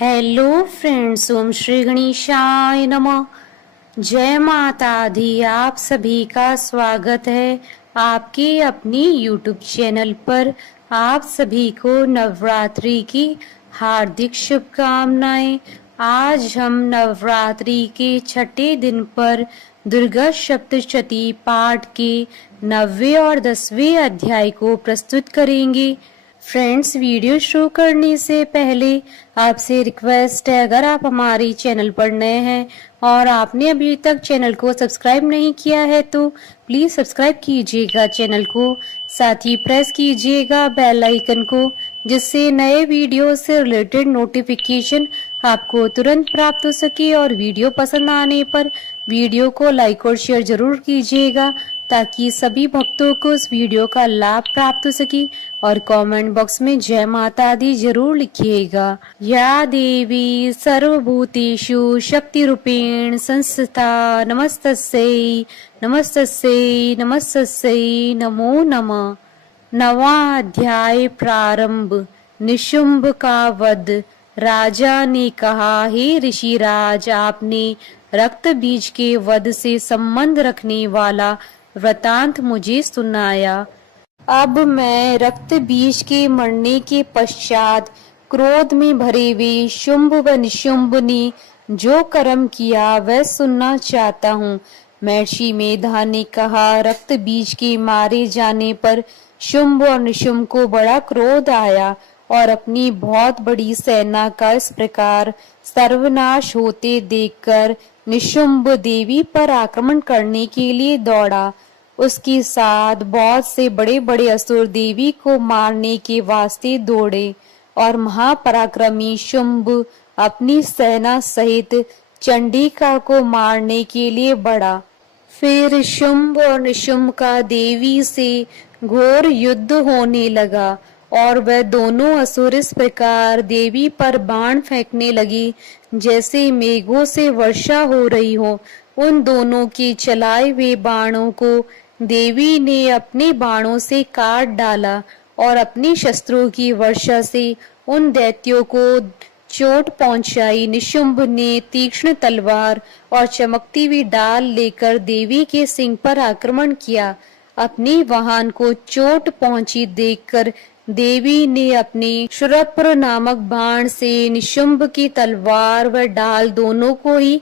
Hello friends, ओम श्री गणेशाय नमः। जय माता दी। आप सभी का स्वागत है आपके अपनी यूट्यूब चैनल पर। आप सभी को नवरात्रि की हार्दिक शुभकामनाएं। आज हम नवरात्रि के छठे दिन पर दुर्गा सप्तशती पाठ के 9वें और 10वें अध्याय को प्रस्तुत करेंगे। फ्रेंड्स, वीडियो शुरू करने से पहले आपसे रिक्वेस्ट है, अगर आप हमारे चैनल पर नए हैं और आपने अभी तक चैनल को सब्सक्राइब नहीं किया है तो प्लीज सब्सक्राइब कीजिएगा चैनल को। साथ ही प्रेस कीजिएगा बेल आइकन को, जिससे नए वीडियो से रिलेटेड नोटिफिकेशन आपको तुरंत प्राप्त हो सके। और वीडियो पसंद आने पर वीडियो को लाइक और शेयर जरूर कीजिएगा, ताकि सभी भक्तों को इस वीडियो का लाभ प्राप्त हो सके। और कमेंट बॉक्स में जय माता दी जरूर लिखिएगा। या देवी सर्वभूतेषु शक्ति रूपेण संस्थिता नमस्तस्यै नमस्तस्यै नमस्तस्यै नमो नमः। 9वां अध्याय प्रारंभ। निशुंभ का वध। राजा ने कहा, हे ऋषिराज, आपने रक्त बीज के वध से संबंध रखने वाला वृतांत मुझे सुनाया। अब मैं रक्त बीज के मरने के पश्चात क्रोध में भरे हुए शुंभ व निशुंभ ने जो कर्म किया वह सुनना चाहता हूँ। महर्षि मेधा ने कहा, रक्त बीज के मारे जाने पर शुंभ और निशुंभ को बड़ा क्रोध आया और अपनी बहुत बड़ी सेना का इस प्रकार सर्वनाश होते देखकर निशुंभ देवी पर आक्रमण करने के लिए दौड़ा। उसके साथ बहुत से बड़े बड़े असुर देवी को मारने के वास्ते दौड़े और महापराक्रमी शुंभ अपनी सेना सहित चंडिका को मारने के लिए बढ़ा। फिर शुंभ और निशुंभ का देवी से घोर युद्ध होने लगा और वह दोनों असुर इस प्रकार देवी पर बाण फेंकने लगी जैसे मेघों से वर्षा हो रही हो। उन दोनों के चलाए हुए बाणों को देवी ने अपने बाणों से काट डाला और अपनी शस्त्रों की वर्षा से उन दैत्यों को चोट पहुंचाई। निशुंभ ने तीक्ष्ण तलवार और चमकती हुई डाल लेकर देवी के सिंह पर आक्रमण किया। अपनी वाहन को चोट पहुंची देखकर देवी ने अपने शूरप्र नामक बाण से निशुंभ की तलवार व डाल दोनों को ही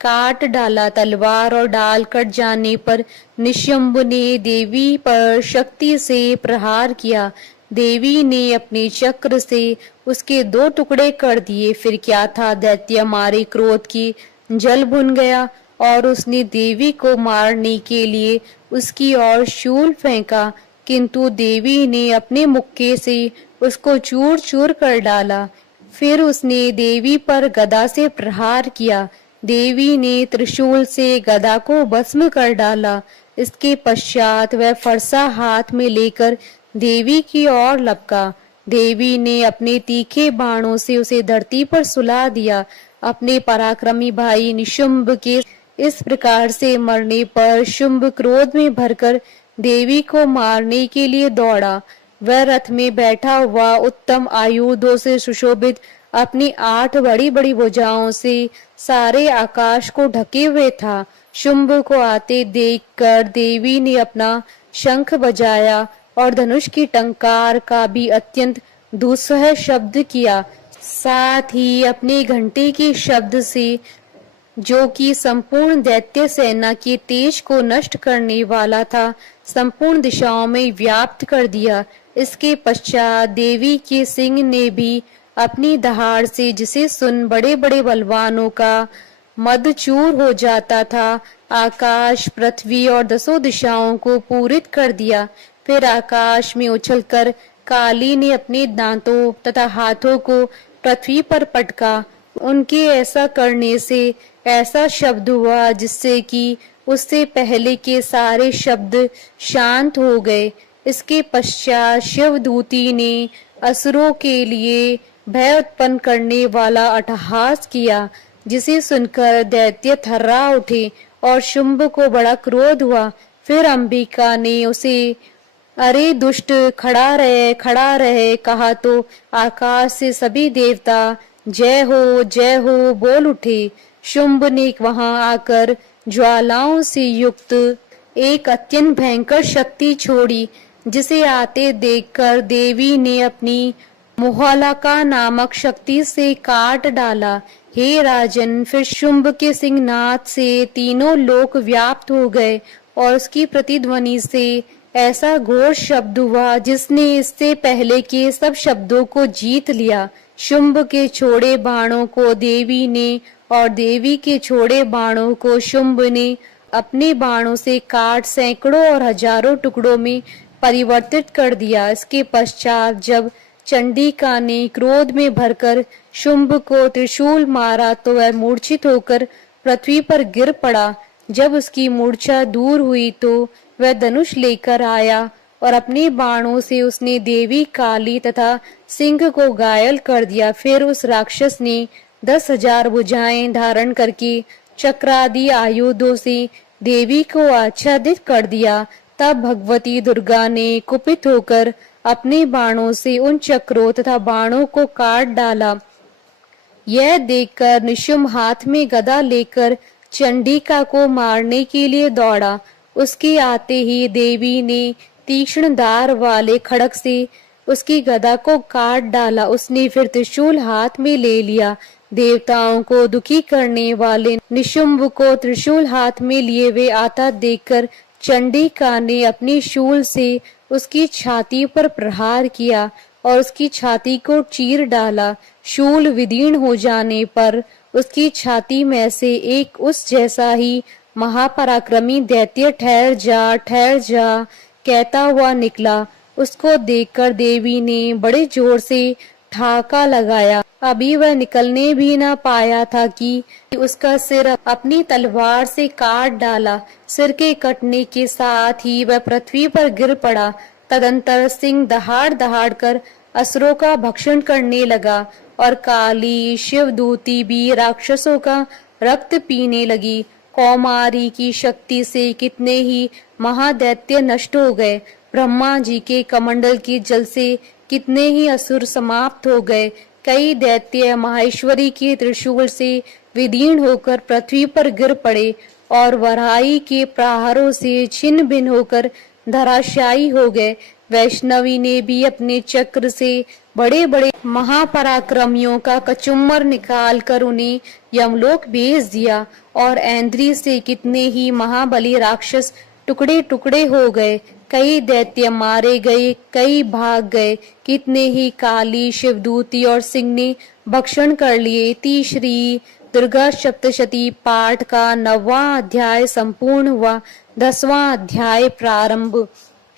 काट डाला। तलवार और डाल कट जाने पर निशुंभ ने देवी पर शक्ति से प्रहार किया। देवी ने अपने चक्र से उसके 2 टुकड़े कर दिए। फिर क्या था, दैत्य मारे क्रोध की जल भुन गया और उसने देवी को मारने के लिए उसकी ओर शूल फेंका, किंतु देवी ने अपने मुक्के से उसको चूर चूर कर डाला। फिर उसने देवी पर गदा से प्रहार किया। देवी ने त्रिशूल से गदा को भस्म कर डाला। इसके पश्चात वह फरसा हाथ में लेकर देवी की ओर लपका। देवी ने अपने तीखे बाणों से उसे धरती पर सुला दिया। अपने पराक्रमी भाई निशुंभ के इस प्रकार से मरने पर शुंभ क्रोध में भरकर देवी को मारने के लिए दौड़ा। वह रथ में बैठा हुआ उत्तम आयुधों से सुशोभित अपनी 8 बड़ी बड़ी भुजाओं से सारे आकाश को ढके हुए था। शुंभ को आते देखकर देवी ने अपना शंख बजाया और धनुष की टंकार का भी अत्यंत दुस्सह शब्द किया। साथ ही अपने घंटे के शब्द से, जो कि संपूर्ण दैत्य सेना के तेज को नष्ट करने वाला था, संपूर्ण दिशाओं में व्याप्त कर दिया। इसके पश्चात देवी के सिंह ने भी अपनी दहाड़ से, जिसे सुन बड़े बड़े बलवानों का मद चूर हो जाता था, आकाश, पृथ्वी और 10 दिशाओं को पूरित कर दिया। फिर आकाश में उछलकर काली ने अपने दांतों तथा हाथों को पृथ्वी पर पटका। उनके ऐसा करने से ऐसा शब्द हुआ जिससे कि उससे पहले के सारे शब्द शांत हो गए। इसके पश्चात शिवदूती ने असुरों के लिए भय उत्पन्न करने वाला अट्टहास किया, जिसे सुनकर दैत्य थर्रा उठे और शुंभ को बड़ा क्रोध हुआ। फिर अंबिका ने उसे, अरे दुष्ट, खड़ा रहे कहा तो आकाश से सभी देवता जय हो बोल उठे। शुंभ ने वहां आकर ज्वालाओं से युक्त एक अत्यंत भयंकर शक्ति छोड़ी, जिसे आते देखकर देवी ने अपनी मोहलाका नामक शक्ति से काट डाला। हे राजन, फिर शुंभ के सिंहनाद से तीनों लोक व्याप्त हो गए और उसकी प्रतिध्वनि से ऐसा घोर शब्द हुआ जिसने इससे पहले के सब शब्दों को जीत लिया। शुंभ के छोड़े बाणों को देवी ने और देवी के छोड़े बाणों को शुंभ ने अपने बाणों से काट सैकड़ों और हजारों टुकड़ों में परिवर्तित कर दिया। इसके पश्चात जब चंडिका ने क्रोध में भरकर शुंभ को त्रिशूल मारा तो वह मूर्छित होकर पृथ्वी पर गिर पड़ा। जब उसकी मूर्छा दूर हुई तो वह धनुष लेकर आया और अपने बाणों से उसने देवी काली तथा सिंह को घायल कर दिया। फिर उस राक्षस ने 10,000 भुजाएं धारण करके चक्रादि आयुधों से देवी को आच्छादित कर दिया। तब भगवती दुर्गा ने कुपित होकर अपने बाणों से उन चक्रों तथा बाणों को काट डाला। यह देखकर निशुंभ हाथ में गदा लेकर चंडिका को मारने के लिए दौड़ा। उसके आते ही देवी ने तीक्ष्ण धार वाले खड़ग से उसकी गदा को काट डाला। उसने फिर त्रिशूल हाथ में ले लिया। देवताओं को दुखी करने वाले निशुंभ को त्रिशूल हाथ में लिए वे आता देखकर चंडिका ने अपनी शूल से उसकी छाती पर प्रहार किया और उसकी छाती को चीर डाला। शूल विदीर्ण हो जाने पर उसकी छाती में से एक उस जैसा ही महापराक्रमी दैत्य ठहर जा कहता हुआ निकला। उसको देखकर देवी ने बड़े जोर से ठाका लगाया। अभी वह निकलने भी न पाया था कि उसका सिर अपनी तलवार से काट डाला। सिर के कटने के साथ ही वह पृथ्वी पर गिर पड़ा। तदंतर सिंह दहाड़ दहाड़ कर असुरों का भक्षण करने लगा और काली शिवदूती भी राक्षसों का रक्त पीने लगी। कौमारी की शक्ति से कितने ही महादैत्य नष्ट हो गए। ब्रह्मा जी के कमंडल के जल से कितने ही असुर समाप्त हो गए। कई दैत्य माहेश्वरी के त्रिशूल से विदीर्ण होकर पृथ्वी पर गिर पड़े और वराही के प्रहारों से छिन्न भिन्न होकर धराशायी हो गए। वैष्णवी ने भी अपने चक्र से बड़े बड़े महापराक्रमियों का कचुम्बर निकाल कर उन्हें यमलोक भेज दिया और ऐन्द्री से कितने ही महाबली राक्षस टुकड़े टुकड़े हो गए। कई दैत्य मारे गए, कई भाग गए। कितने ही काली शिवदूती और सिंह ने भक्षण कर लिए। श्री दुर्गा सप्तशती पाठ का 9वां अध्याय संपूर्ण हुआ। 10वां अध्याय प्रारंभ।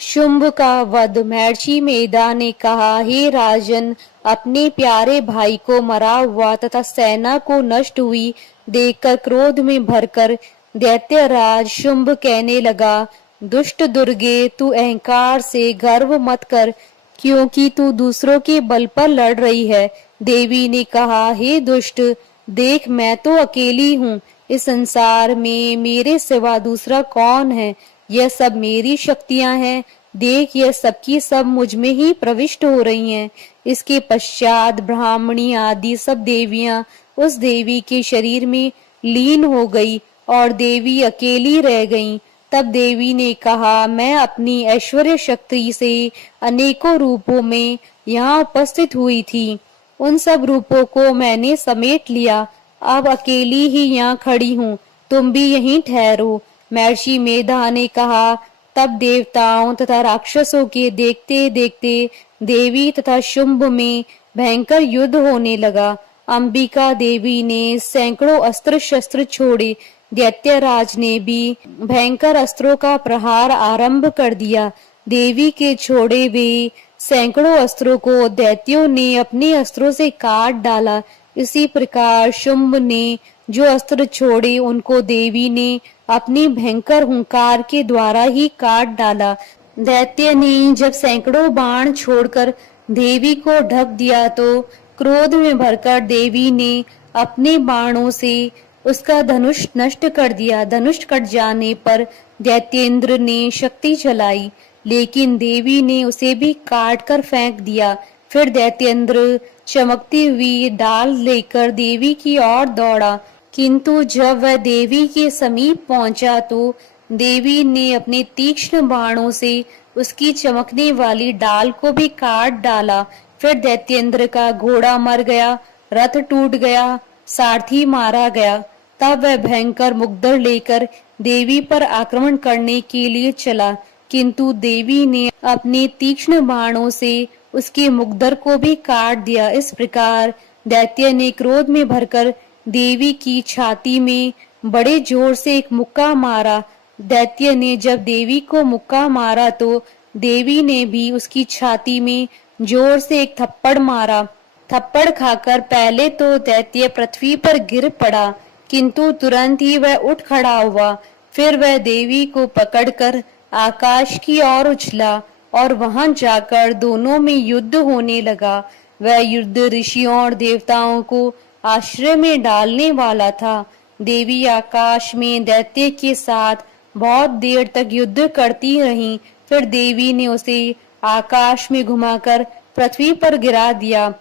शुंभ का वध। महर्षि मेधा ने कहा, हे राजन, अपने प्यारे भाई को मरा हुआ तथा सेना को नष्ट हुई देखकर क्रोध में भरकर दैत्यराज शुंभ कहने लगा, दुष्ट दुर्गे, तू अहंकार से गर्व मत कर, क्योंकि तू दूसरों के बल पर लड़ रही है। देवी ने कहा, हे दुष्ट, देख मैं तो अकेली हूँ। इस संसार में मेरे सिवा दूसरा कौन है? यह सब मेरी शक्तियां हैं। देख, यह सबकी सब मुझ में ही प्रविष्ट हो रही हैं। इसके पश्चात ब्राह्मणी आदि सब देवियां उस देवी के शरीर में लीन हो गई और देवी अकेली रह गईं। तब देवी ने कहा, मैं अपनी ऐश्वर्य शक्ति से अनेकों रूपों में यहाँ उपस्थित हुई थी। उन सब रूपों को मैंने समेट लिया। अब अकेली ही यहाँ खड़ी हूँ, तुम भी यहीं ठहरो। महर्षि मेधा ने कहा। तब देवताओं तथा राक्षसों के देखते देखते देवी तथा शुंभ में भयंकर युद्ध होने लगा। अंबिका देवी ने सैकड़ों अस्त्र शस्त्र छोड़े। दैत्यराज ने भी भयंकर अस्त्रों का प्रहार आरंभ कर दिया। देवी के छोड़े वे सैकड़ों अस्त्रों को दैत्यों ने अपने अस्त्रों से काट डाला। इसी प्रकार शुंभ ने जो अस्त्र छोड़े उनको देवी ने अपनी भयंकर हुंकार के द्वारा ही काट डाला। दैत्य ने जब सैकड़ों बाण छोड़कर देवी को ढक दिया तो क्रोध में भरकर देवी ने अपने बाणों से उसका धनुष नष्ट कर दिया। धनुष कट जाने पर दैत्येंद्र ने शक्ति चलाई, लेकिन देवी ने उसे भी काट कर फेंक दिया। फिर दैत्येंद्र चमकती हुई डाल लेकर देवी की ओर दौड़ा, किंतु जब वह देवी के समीप पहुंचा तो देवी ने अपने तीक्ष्ण बाणों से उसकी चमकने वाली डाल को भी काट डाला। फिर दैत्येंद्र का घोड़ा मर गया, रथ टूट गया, सारथी मारा गया। तब वह भयंकर मुग्दर लेकर देवी पर आक्रमण करने के लिए चला, किंतु देवी ने अपने तीक्ष्ण बाणों से उसके मुग्दर को भी काट दिया। इस प्रकार दैत्य ने क्रोध में भरकर देवी की छाती में बड़े जोर से एक मुक्का मारा। दैत्य ने जब देवी को मुक्का मारा तो देवी ने भी उसकी छाती में जोर से एक थप्पड़ मारा। थप्पड़ खाकर पहले तो दैत्य पृथ्वी पर गिर पड़ा, किंतु तुरंत ही वह उठ खड़ा हुआ। फिर वह देवी को पकड़कर आकाश की ओर उछला और वहां जाकर दोनों में युद्ध होने लगा। वह युद्ध ऋषियों और देवताओं को आश्चर्य में डालने वाला था। देवी आकाश में दैत्य के साथ बहुत देर तक युद्ध करती रही। फिर देवी ने उसे आकाश में घुमाकर पृथ्वी पर गिरा दिया।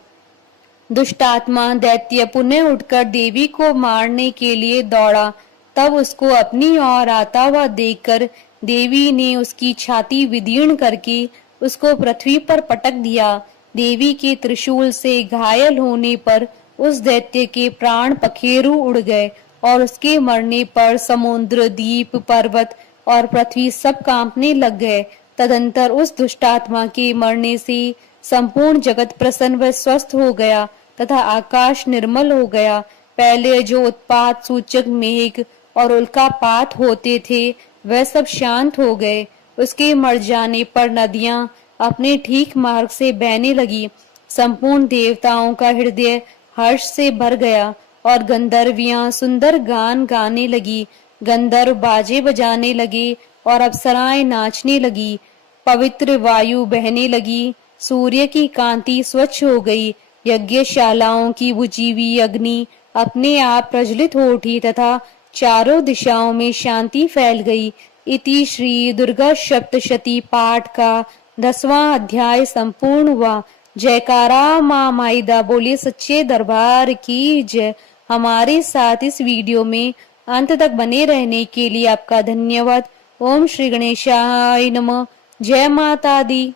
दुष्टात्मा दैत्य पुनः उठकर देवी को मारने के लिए दौड़ा। तब उसको अपनी ओर आता हुआ देखकर देवी ने उसकी छाती विदीर्ण करके उसको पृथ्वी पर पटक दिया। देवी के त्रिशूल से घायल होने पर उस दैत्य के प्राण पखेरु उड़ गए और उसके मरने पर समुद्र, द्वीप, पर्वत और पृथ्वी सब कांपने लग गए। तदंतर उस दुष्टात्मा के मरने से संपूर्ण जगत प्रसन्न व स्वस्थ हो गया तथा आकाश निर्मल हो गया। पहले जो उत्पात सूचक मेघ और उल्कापात होते थे वह सब शांत हो गए। उसके मर जाने पर नदियां अपने ठीक मार्ग से बहने लगी। संपूर्ण देवताओं का हृदय हर्ष से भर गया और गंधर्वियां सुंदर गान गाने लगी। गंधर्व बाजे बजाने लगे और अप्सराएं नाचने लगी। पवित्र वायु बहने लगी। सूर्य की कांति स्वच्छ हो गई। यज्ञशालाओं की बुझी हुई अग्नि अपने आप प्रज्वलित हो उठी तथा चारों दिशाओं में शांति फैल गई। इति श्री दुर्गा सप्तशती पाठ का 10वां अध्याय संपूर्ण हुआ। जयकारा मां माईदा बोले सच्चे दरबार की जय। हमारे साथ इस वीडियो में अंत तक बने रहने के लिए आपका धन्यवाद। ओम श्री गणेशाय नमः। जय माता दी।